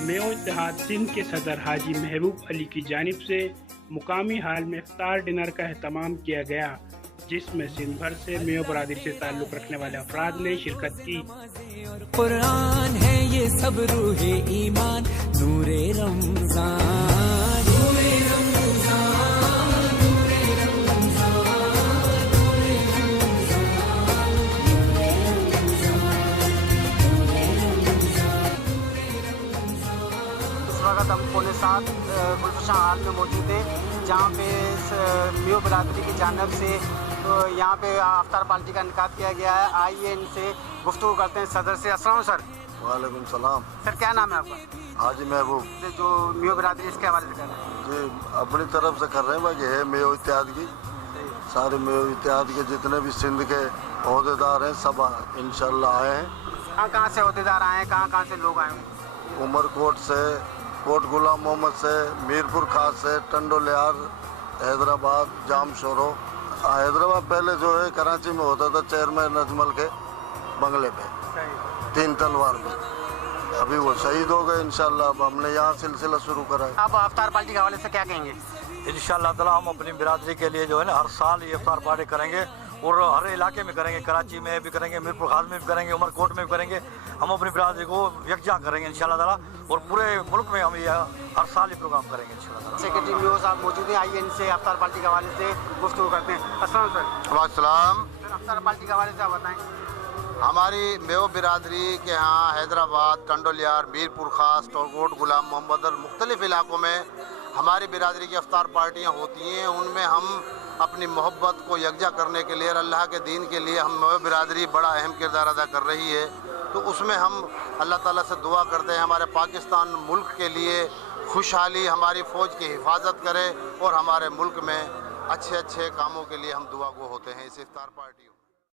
Mayo इत्तेहाद सिंध के सदर हाजी महबूब अली की जानिब से मुकामी हाल में इफ्तार डिनर का एहतमाम किया गया, जिसमें सिंध भर से मेयो बरादरी से ताल्लुक़ रखने वाले अफराद ने शिरकत की। कुरान है ये सब रूहे ईमान, नूरे रमज़ान, नूरे रमज़ान, नूरे रमज़ान, नूरे रमज़ान, नूरे रमज़ान, नूरे रमज़ान। इस वक्त हम पौने 7 गुलफशां हाल में मौजूद हैं, जहाँ पे मेयो बरादरी की जानिब से तो यहाँ पे अफ्तार पार्टी का इनकाद किया गया है। आइए इनसे गुफ्तगू करते हैं सदर से। अस्सलाम सर। वालेकुम सलाम। सर क्या नाम है आपका? हाजी महबूब। जो मेयो बरादरी इसके हवाले से कर रहे हैं जी, अपनी तरफ से कर रहे हैं भाई, ये है मेयो इत्तेहाद की, सारे मेयो इत्तेहाद के जितने भी सिंध के अहदेदार हैं सब इंशाल्लाह आए हैं। कहाँ से अहदेदार आए हैं, कहाँ से लोग आए हैं? उमरकोट से, कोट गुलाम मोहम्मद से, मीरपुर खास से, टंडोलियार, हैदराबाद, जाम शोरो। हैदराबाद पहले जो है कराची में होता था चेयरमैन अजमल के बंगले पे, 3 तलवार में, अभी वो शहीद हो गए इंशाल्लाह। अब हमने यहाँ सिलसिला शुरू करा है। आप अफ्तार पार्टी के हवाले से क्या कहेंगे? इंशाअल्लाह ताला हम अपनी बिरादरी के लिए जो है ना हर साल ये इफ्तार पार्टी करेंगे और हर इलाके में करेंगे, कराची में भी करेंगे, मीरपुर खास में भी करेंगे, उमरकोट में भी करेंगे। हम अपनी बिरादरी को यकजा करेंगे इंशाअल्लाह ताला और पूरे मुल्क में हम ये हर साल ये प्रोग्राम करेंगे इंशाअल्लाह ताला। सेक्रेटरी मेयो साहब मौजूद हैं, आइए इनसे अफ्तार पार्टी के हवाले से गुफ्तगू करते हैं। अस्सलाम सर। वालेकुम। सर अफ्तार पार्टी के हवाले से आप बताएँ। हमारी मेयो बिरादरी के यहाँ हैदराबाद, टंडोलियार, मीरपुर खास, कोट गुलाम मोहम्मद और मुख्तलिफ़ इलाकों में हमारी बिरादरी की अफ्तार पार्टियाँ होती हैं। उनमें हम अपनी मोहब्बत को यकजा करने के लिए और अल्लाह के दीन के लिए हम मेयो बिरादरी बड़ा अहम किरदार अदा कर रही है। तो उसमें हम अल्लाह ताला से दुआ करते हैं हमारे पाकिस्तान मुल्क के लिए खुशहाली, हमारी फ़ौज की हिफाजत करे और हमारे मुल्क में अच्छे अच्छे कामों के लिए हम दुआ गो होते हैं इस इफ्तार पार्टी।